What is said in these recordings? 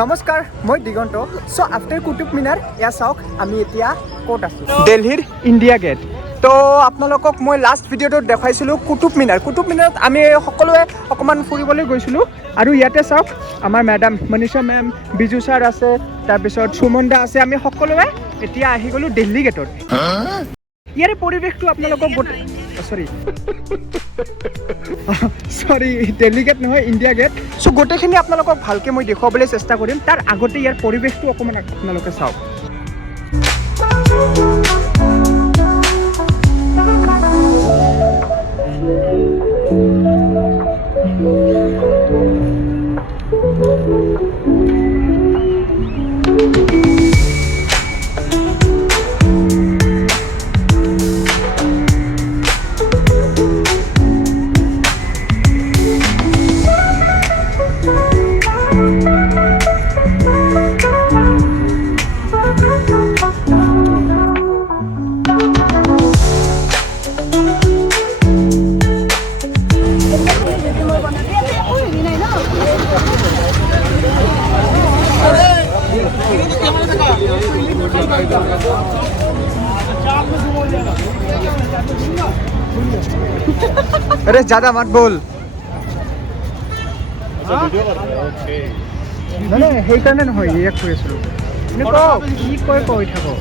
নমস্কাৰ মই দিগন্ত so after Qutub Minar ইয়া চাওক আমি এতিয়া ক'ত আছো দিল্লীৰ ইণ্ডিয়া গেট তো আপোনালোকক মই লাষ্ট ভিডিঅ'টোত দেখাইছিলোঁ কুতুব মিনাৰত আমি সকলোৱে অকণমান ফুৰিবলৈ গৈছিলোঁ আৰু ইয়াতে চাওক আমাৰ madam Manisha ma'am Biju sir আছে তাৰপিছত সুমন দা আছে আমি সকলোৱে এতিয়া আহি গ'লোঁ দিল্লী গেটত ইয়াৰে পৰিৱেশটো আপোনালোকক সৰি দিল্লী গেট নহয় ইণ্ডিয়া গেট চ' গোটেইখিনি আপোনালোকক ভালকৈ মই দেখুৱাবলৈ চেষ্টা কৰিম তাৰ আগতে ইয়াৰ পৰিৱেশটো অকণমান আপোনালোকে চাওক अरे ज्यादा मत बोल মানে সেইকাৰণে নহয় ইয়াক কৈ আছিলোঁ কি কৈ থাকো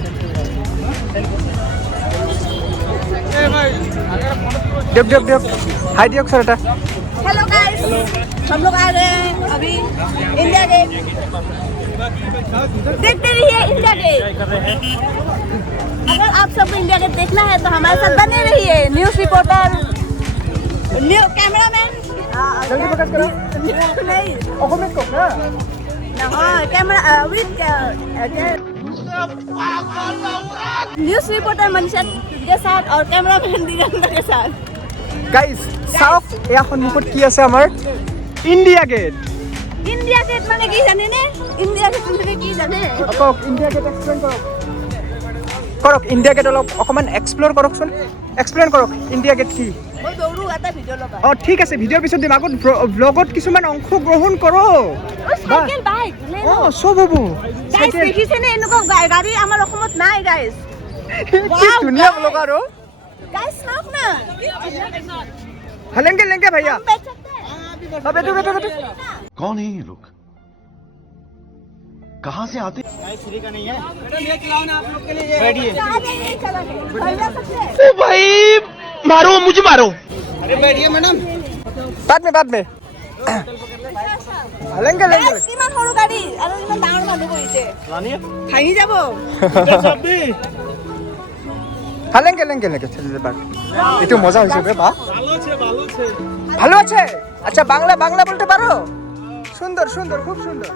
दियक हाय दियक सर এটা हेलो गाइस हम लोग आ रहे हैं अभी इंडिया गेट देखते रहिए इंडिया गेट अगर आप सबको इंडिया गेट देखना है तो हमारे साथ बने रहिए न्यूज़ रिपोर्टर न्यू कैमरामैन जल्दी फोकस करो नहीं অসমীয়াত কওক না हाँ camera with news reporter Manisha के साथ और कैमरामैन दिगंत के साथ গাইজ চাওক এয়া সন্মুখত কি আছে আমাৰ ইণ্ডিয়া গেট মানে কি জানে নে ইণ্ডিয়া গেট মানে কি জানে কওক ইণ্ডিয়া গেট এক্সপ্লেইন কৰক ইণ্ডিয়া গেট অলপ অকণমান এক্সপ্ল'ৰ কৰকচোন এক্সপ্লেইন কৰক ইণ্ডিয়া গেট কি মই দৌৰো এটা ভিডিঅ' লগাই অঁ ঠিক আছে ভিডিঅ'ৰ পিছত দিম আগত ব্লগত কিছুমান অংশগ্ৰহণ কৰক সাইকেল বাইক অঁ চব হ'ব গাইস দেখিছেনে এনেকুৱা গাড়ী আমাৰ অসমত নাই গাইস কি ধুনীয়া ব্লগ আৰু गाइस चाওক ना लेंगे भैया बैठो कौन है ये लोग कहाँ से आते फ्री का नहीं है मैडम ये खिलाओ ना आप लोग के लिए बैठिए ओ भाई मारो मुझे मारो अरे बैठिए मैडम बाद में लेंगे কিমান সৰু গাড়ী আৰু ইমান ডাঙৰ মানুহ বহিছে ভাঙি যাব लेंगे चलिए बात একটু মজা হয়েছে বে বা ভালো আছে আচ্ছা বাংলা বলতে পারো সুন্দর খুব সুন্দর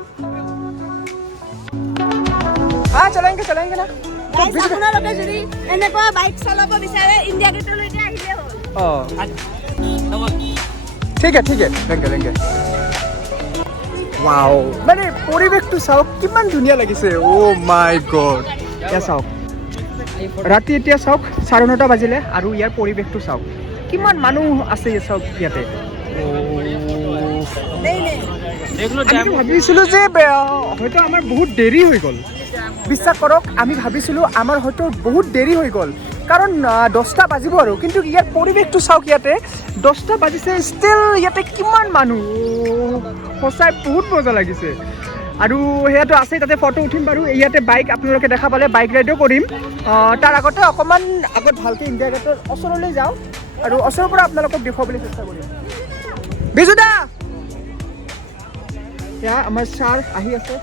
হ্যাঁ চলেंगे না গাইস আপোনালোকে যদি এনেকুৱা বাইক চলাব বিচাৰে ইণ্ডিয়া গেটলৈকে আহিলে হ'ল ঠিক আছে लेंगे ওয়াও মানে পৰিৱেশটো চাওক কিমান ধুনীয়া লাগিছে ও মাই গড এয়া চাওক ৰাতি এতিয়া চাওক 9:30 বাজিলে আৰু ইয়াৰ পৰিৱেশটো চাওক কিমান মানুহ আছে চাওক ইয়াতে আমি ভাবিছিলোঁ যে হয়তো আমাৰ বহুত দেৰি হৈ গ'ল বিশ্বাস কৰক আমি ভাবিছিলোঁ আমাৰ হয়তো বহুত দেৰি হৈ গ'ল কাৰণ 10টা বাজিব আৰু কিন্তু ইয়াৰ পৰিৱেশটো চাওক ইয়াতে 10টা বাজিছে ষ্টিল ইয়াতে কিমান মানুহ সঁচাই বহুত মজা লাগিছে আৰু সেয়াটো আছে তাতে ফটো উঠিম বাৰু ইয়াতে বাইক আপোনালোকে দেখা পালে বাইক ৰাইডো কৰিম তাৰ আগতে অকণমান আগত ভালকৈ ইণ্ডিয়া গেটৰ ওচৰলৈ যাওঁ আৰু ওচৰৰ পৰা আপোনালোকক দেখুৱাবলৈ চেষ্টা কৰিম বিজুদা এয়া আমাৰ ছাৰ আহি আছে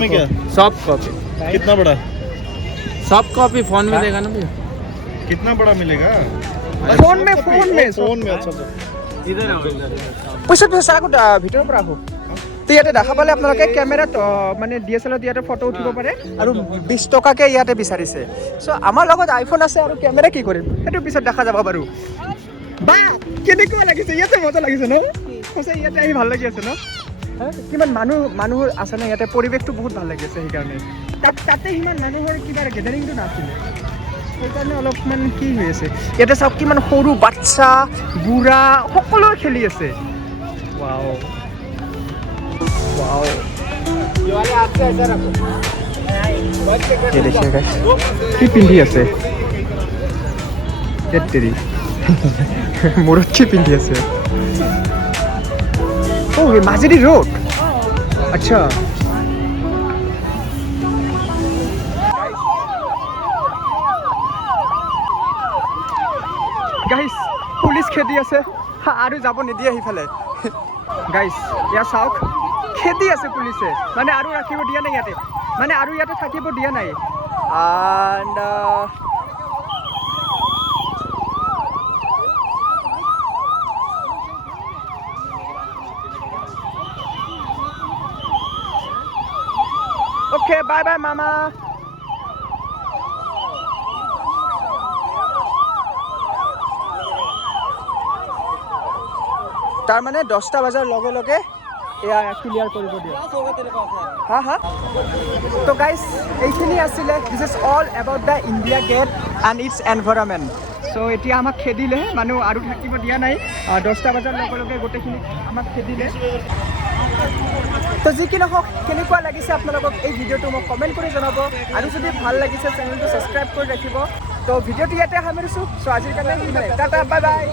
में क्या सॉफ्ट कॉपी कितना बड़ा सॉफ्ट कॉपी फोन में देगा ना भैया कितना बड़ा मिलेगा फोन में अच्छा इधर आओ পিছত আগত ভিতৰৰ পৰা আহোঁ তো ইয়াতে দেখা পালে আপোনালোকে কেমেৰাত মানে DSLR ইয়াতে ফটো উঠিব পাৰে আৰু 20 টকাকৈ ইয়াতে বিচাৰিছে চ' আমাৰ লগত আইফোন আছে আৰু কেমেৰা কি কৰিম সেইটো পিছত দেখা যাব বাৰু বা কেনেকুৱা লাগিছে ইয়াতে মজা লাগিছে ন সঁচাই ইয়াতে আহি ভাল লাগি আছে ন কিমান মানুহ আছে ন ইয়াতে পৰিৱেশটো বহুত ভাল লাগি আছে সেইকাৰণে তাতে সিমান মানুহৰ কিবা গেদাৰিংটো নাছিলে সেইকাৰণে অলপমান কি হৈ আছে ইয়াতে চাওক কিমান সৰু বাচ্চা বুঢ়া সকলোৱে খেলি আছে ৱাও ৱাও ये देखिए गाइस কি পিন্ধি আছে তেৰি মূৰত কি পিন্ধি আছে ও এই মাজেদি ৰোড আচ্ছা গাইস পুলিচ খেদি আছে আৰু যাব নিদিয়ে সিফালে গাইস ইয়া চাওক খেদি আছে পুলিচে মানে আৰু ৰাখিব দিয়া নাই ইয়াতে মানে আৰু ইয়াতে থাকিব দিয়া নাই and okay bye bye mama তাৰ মানে 10টা বজাৰ লগে লগে এয়া ক্লিয়াৰ কৰিব দিয়া হা হা তো গাইস এইখিনি আছিলে this is all about the India Gate and its environment so এতিয়া আমাক খেদিলে মানুহ আৰু থাকিব দিয়া নাই 10টা বজাৰ লগে লগে গোটেইখিনি আমাক খেদিলে তো যি কি নহওক কেনেকুৱা লাগিছে আপোনালোকক এই ভিডিঅ'টো মোক কমেণ্ট কৰি জনাব আৰু যদি ভাল লাগিছে চেনেলটো ছাবস্ক্ৰাইব কৰি ৰাখিব তো ভিডিঅ'টো ইয়াতে সামৰিছোঁ চ' আজিৰ কাৰণে টাটা বাই বাই